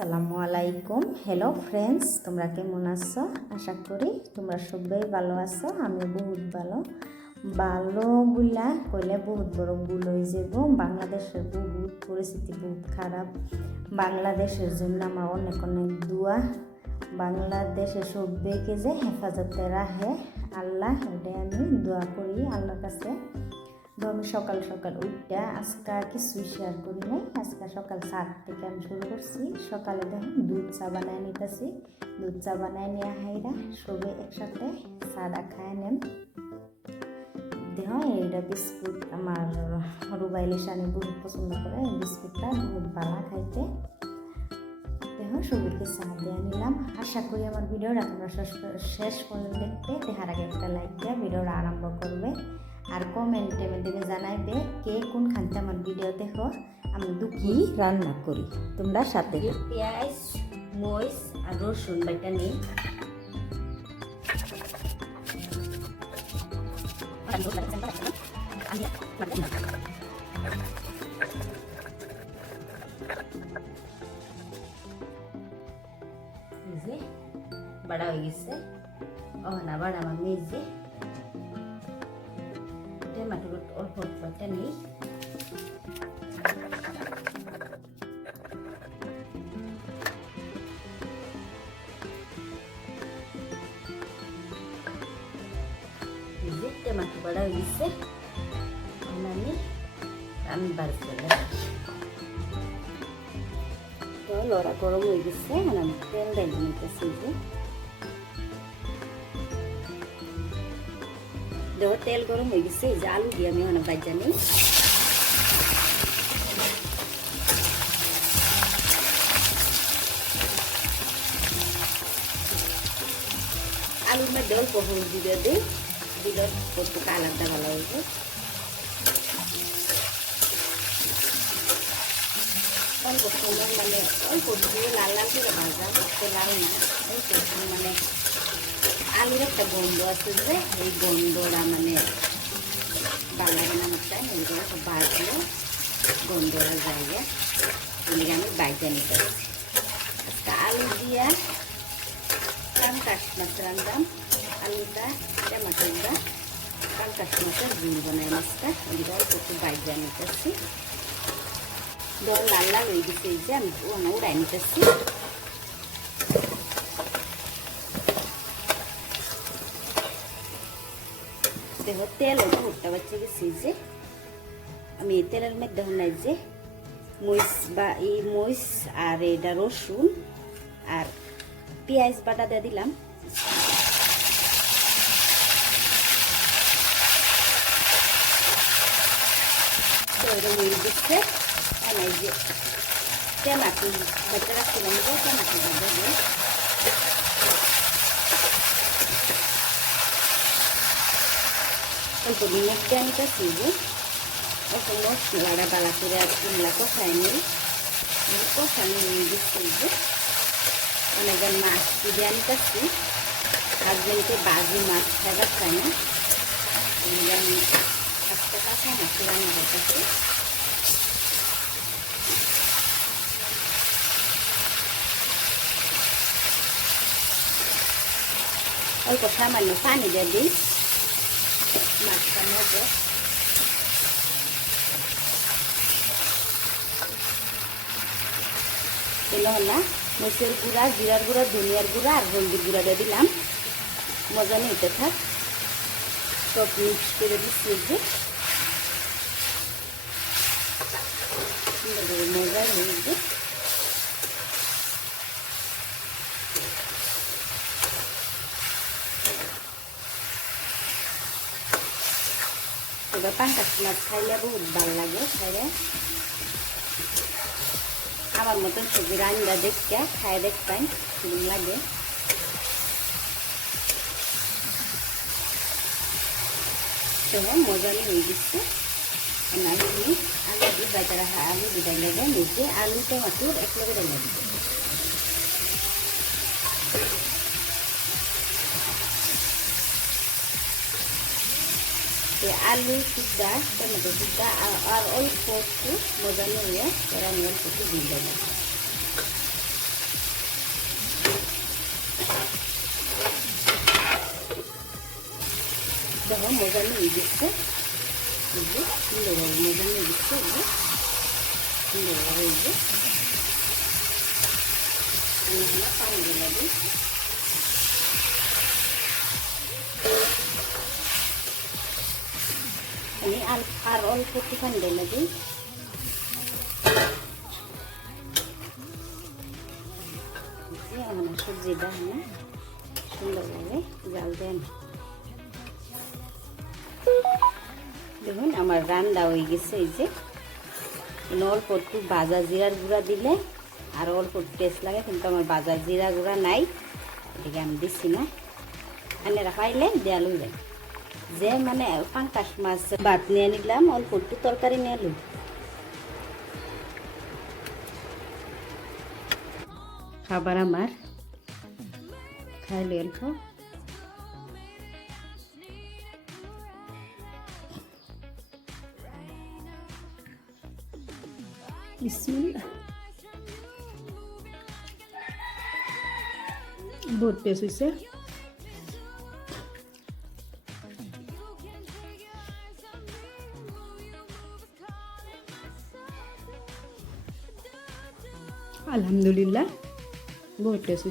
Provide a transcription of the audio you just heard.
আসসালামু আলাইকুম। Hello friends তোমরা কেমন আছো? আশা করি তোমরা সবাই ভালো আছো আমি বহুত ভালো। ভালো বুলা কইলে বহুত বড় ভুল হয়ে যাব। বাংলাদেশের বহুত পরিস্থিতি বহুত খারাপ। বাংলাদেশের জন্য আমার অনেক অনেক দোয়া। বাংলাদেশের সবাইকে যে হেফাজতে রাখে, আল্লাহ এটাই আমি দোয়া করি আল্লাহর কাছে। তো আমি সকাল সকাল উঠটা আজকে কিছুই শেয়ার করি নাই। আজকে সকাল সাত থেকে আমি শুরু করছি। সকালে দেখুন দুধ চা বানায় নিতেছি। দুধ চা বানায় নিয়ে হাইরা সবে একসাথে চাটা খায় নেন। দেহ এইটা বিস্কুট আমার রুবাইলি সানি বহুত পছন্দ করে বিস্কুটটা বহুত ভালো খাইতে। দেহ সবাইকে চা দিয়ে নিলাম। আশা করি আমার ভিডিওটা তোমরা শেষ পর্যন্ত দেখতে। দেখার আগে একটা লাইক দিয়ে ভিডিওটা আরম্ভ করবে। আর কমেন্টে মধ্যে জানাইবে কে কোন খানতে আমার ভিডিও দেখো আমি দুঃখী। রান্না করি। তোমরা সাথে পেঁয়াজ মরিচ আর রসুন বাটা নিই বাড়া হয়ে গেছে। ও না বাড়া আমার মেজে টমেটো অল্প অল্প একটা নিই এই যে টমেটো বাড়া হয়ে গেছে এখন আমি আমি বার দেখো তেল গরম হয়ে গেছে, এই যে আলু দিয়ে আমি এখন বাজা নিই। আলুর মধ্যে অল্প হলুদ দিয়ে দিই, দিলে একটু কালারটা ভালো হয়েছে অল্প মানে অল্প লাল লাল করে ভাজা লাল মানে আলুর একটা গন্ধ আছে যে, এই গন্ধটা মানে ভালো লাগে না আমার তাই এগুলো সব যায় এদিকে আমি বাইজা নিতে আজকে আলু দিয়া কাঙ্কাশ মাছ রান্দাম আলুটা, টমাটোটা কাঙ্কাশ মাছের ঝুল বানাই মাছটা। অল্প একটু বাইজা নিতেছি দল লাল লাল হয়ে গেছে এই যে, আমি উড়াই নিতেছি দেখো তেল ভুট্টা বাচ্চা গেছি যে, আমি এই তেলের মধ্যে নাই যে, মরিচ বা এই মরিচ আর এটা রসুন আর পেঁয়াজ বাটা দিয়ে দিলাম। মরিচ দিচ্ছে, আর এই যে টমাটো বাচ্চা রাখছিলাম টমাটো দিয়ে নিমখ দিয়ে নিতেছি যে অল্প মশলাটা বালা করে কুমলা কষাই নিই কষানি দিচ্ছি যে অনেকজন মাছ দিয়ে আনতেছি হাজবেন্ডকে বাজি মাছ খাইবার খাই না আমি আজকে কাঁচা মাছ রান্না করতেছি অল্প সামান্য পানি দিয়ে দিই মধ্যে এলো না মরিচের গুঁড়া, জিরার গুঁড়া, ধনিয়ার গুঁড়া আর হলদির গুঁড়া দিয়ে দিলাম। মজা নিতে থাক। সব মিক্স করে দিচ্ছি যে। মজা হয়ে এবার পাঙ্কাশ খাইলে বহুত ভালো লাগে। খাইলে আমার মতন সবজি রান্না দেখতে খাই দেখতাম কেমন লাগে তখন মজা হয়ে গেছে আমি আলু দিয়ে আলু দিয়ে লাগে নিজে আলু টমাটোর এক লগে লাগে আলু সিদ্ধা টমেটো সিদ্ধা আর ke alu kita dan kita al al foto modalnya ya orang yang foto di dalam dalam modalnya ini tuh ini ini dalam modalnya ini tuh ini dalam ini ini apa ini lagi. আমি আমি আর অল্প একটুখানি ঢেলে দিই। আমার সবজিটা হ্যাঁ সুন্দরভাবে জাল দেন। দেখুন, আমার রান্না হয়ে গেছে, এই যে। অল্প একটু ভাজা জিরার গুঁড়া দিলে আর অল্প টেস্ট লাগে, কিন্তু আমার বাজার জিরা গুঁড়া নাই। এটাকে আমি দিচ্ছি না। আনেরা পাইলে দেয়াল হয়ে যায় যে মানে পাঙ্কাশ মাছ ভাত নিয়ে নিলাম অল্প একটু তরকারি নিয়ে এলুম খাবার আমার খাইলে অল্প। বহুত টেস্ট হয়েছে আলহামদুলিল্লাহ বহুত টেস্ট